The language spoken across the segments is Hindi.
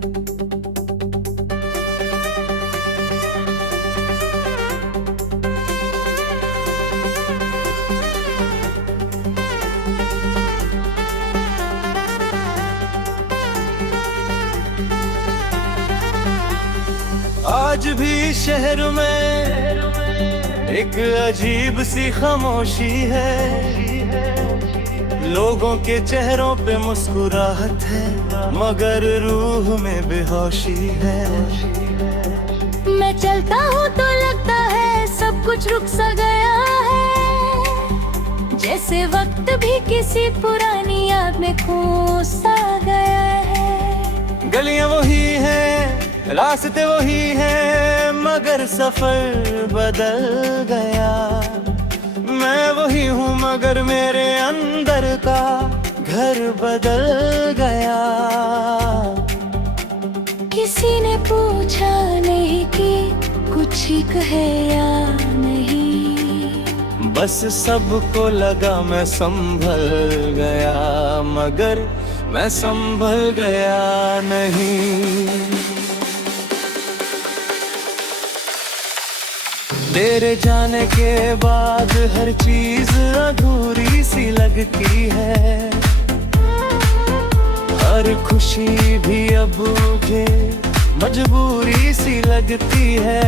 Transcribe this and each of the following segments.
आज भी शहर में एक अजीब सी खामोशी है। लोगों के चेहरों पे मुस्कुराहट है, मगर रूह में बेहोशी है। मैं चलता हूँ तो लगता है सब कुछ रुक सा गया है, जैसे वक्त भी किसी पुरानी याद में खो सा गया है। गलियां वही हैं, रास्ते वही हैं, मगर सफर बदल गया। मैं वही हूँ मगर मेरे अंदर का घर बदल गया। किसी ने पूछा नहीं कि कुछ कहे या नहीं, बस सबको लगा मैं संभल गया, मगर मैं संभल गया नहीं। तेरे जाने के बाद हर चीज अधूरी सी लगती है। हर खुशी भी अब मुझे मजबूरी सी लगती है।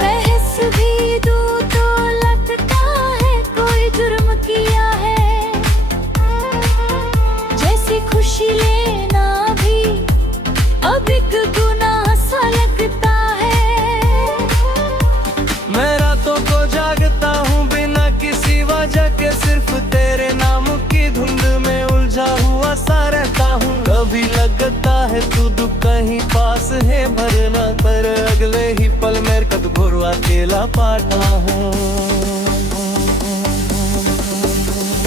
बहस भी दूं तो लगता है कोई जुर्म किया है, जैसी खुशी लेना भी अब एक गुनाह सा लगता है। मैं रातों को जागता हूँ बिना किसी वजह के, सिर्फ तेरे नाम की धुंध में उलझा हुआ सा रहता हूँ। कभी लगता है तू दुख कहीं पास है भरना, पर अगले ही पल मेरे कद घोर अकेला पाता हूँ।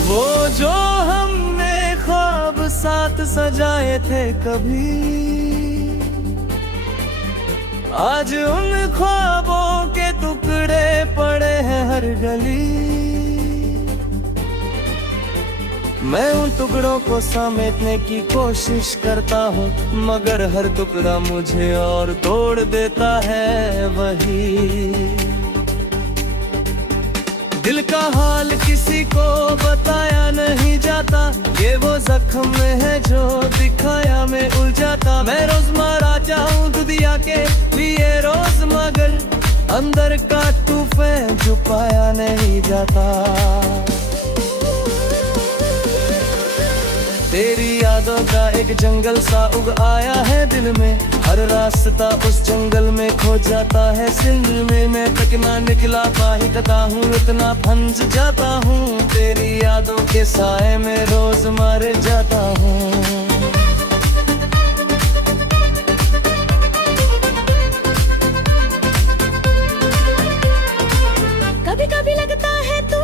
वो जो हमने ख्वाब साथ सजाए थे कभी, आज उन ख्वाबों के टुकड़े पड़े हैं हर गली। मैं उन टुकड़ों को समेटने की कोशिश करता हूँ, मगर हर टुकड़ा मुझे और तोड़ देता है वही। दिल का हाल किसी को बताया नहीं जाता, ये वो जख्म है जो दिखाया में उलझाता। मैं रोजमर्रा चाहूँ दुनिया के लिए रोज, मगर अंदर का तूफान छुपाया नहीं जाता। तेरी यादों का एक जंगल सा उग आया है दिल में, हर रास्ता उस जंगल में खो जाता है। सिंध में मैं तक ना निकला पाता हूँ, इतना फंस जाता हूँ। तेरी यादों के साए में रोज मर जाता हूँ। कभी कभी लगता है तू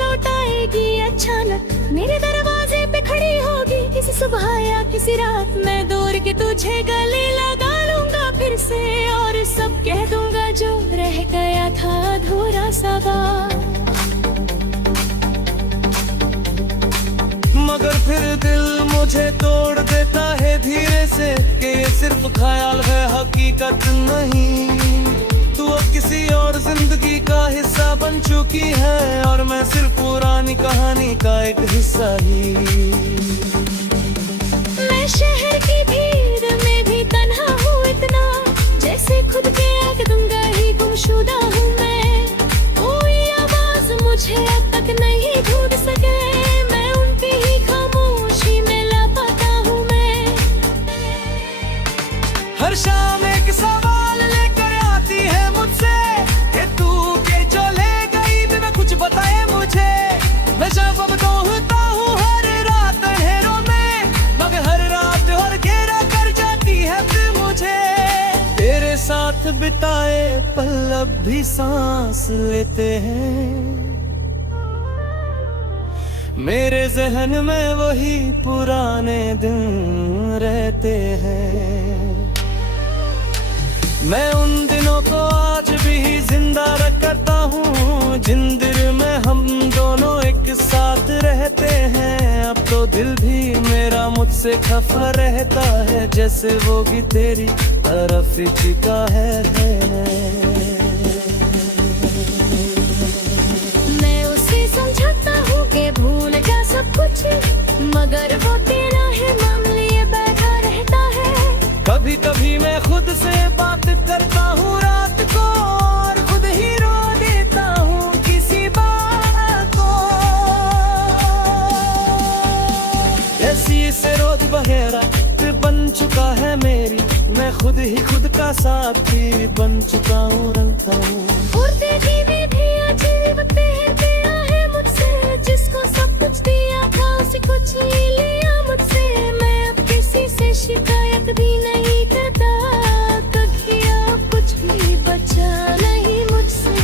लौट आएगी अचानक, मेरे दरवाजे पे खड़ी होगी किसी सुबह या किसी रात। मैं दूर के तुझे गले लगा लूंगा फिर से, और सब कह दूंगा जो रह गया था अधूरा सा बात। मगर फिर दिल मुझे तोड़ देता है धीरे से, कि ये सिर्फ ख्याल है हकीकत नहीं। तू अब किसी और जिंदगी का हिस्सा बन चुकी है, और मैं सिर्फ पुरानी कहानी का एक हिस्सा ही। मैं शहर की भीड़ में भी तन्हा हूँ इतना, जैसे खुद के एकदम गही गुमशुदा हूँ मैं। कोई आवाज मुझे अब तक नहीं ढूंढ सके, मैं उनकी ही खामोशी में लापता हूँ मैं। हर शाम एक सवाल लेकर आती है मुझसे, कि तू के जो ले गई बिना कुछ बताए मुझे। मैं शब अब ढूंढता हूँ हर रात अंधेरों में, मगर हर रात हर घेरा कर जाती है फिर मुझे। तेरे साथ बिताए पल अब भी सांस लेते हैं, मेरे जहन में वही पुराने दिन रहते हैं। मैं उन दिनों को आज भी जिंदा रखता हूँ, जिन दिल में हम दोनों एक साथ रहते हैं। अब तो दिल भी मेरा मुझसे मुझसे खफा रहता है, जैसे वो भी तेरी तरफ टिका है। मैं उसे समझाता हूँ कि भूल जा सब कुछ, मगर वो तेरा है मामले बैठा रहता है। कभी कभी मैं खुद से बात करता हूँ रात को, और खुद ही रो देता हूँ किसी बात को। ऐसी से रोज बहेरा बन चुका है मेरी, मैं खुद ही खुद का साथी बन चुका हूँ, रंगता हूँ। उड़ते धीमे भी अजीब तेरा है मुझसे, जिसको सब कुछ दिया था उसे कुछ ही लिया मुझसे। मैं अब किसी से शिकायत भी नहीं करता, क्योंकि अब कुछ भी बचा नहीं मुझसे।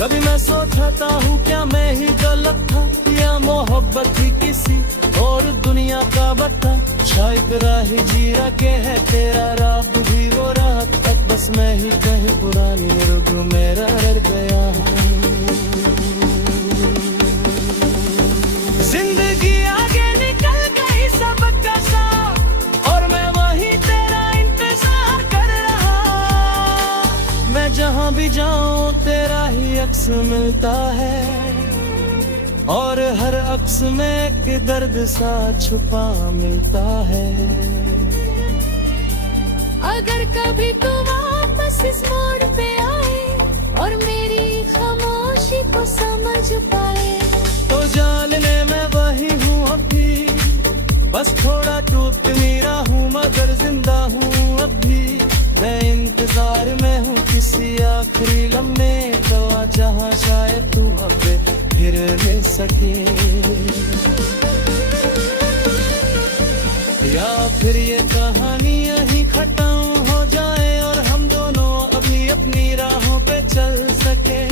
कभी मैं सोचता हूँ क्या मैं ही गलत था, या मोहब्बत ही किसी और दुनिया का बता। शायद राह जी रखे है तेरा रात भी वो रात तक, बस मैं ही कहीं पुरानी रुग मेरा रह गया हूँ। जिंदगी आगे निकल गई सब कसा, और मैं वही तेरा इंतजार कर रहा। मैं जहाँ भी जाऊँ तेरा ही अक्स मिलता है, और हर अक्स में एक दर्द सा छुपा मिलता है। अगर कभी तू वापस इस मोड़ पे आए और मेरी खामोशी को समझ पाए, तो जान ले मैं वही हूँ अभी, बस थोड़ा टूट मेरा हूँ मगर जिंदा हूँ अब भी। मैं इंतजार में हूँ किसी आखिरी लम्हे का, जहाँ शायद तू अब फिर ले सके, या फिर ये कहानी यही खत्म हो जाए और हम दोनों अभी अपनी राहों पे चल सके।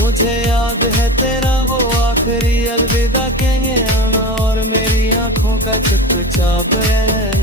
मुझे याद है तेरा वो आखिरी अलविदा कहने आना, और मेरी आंखों का चुपचाप है।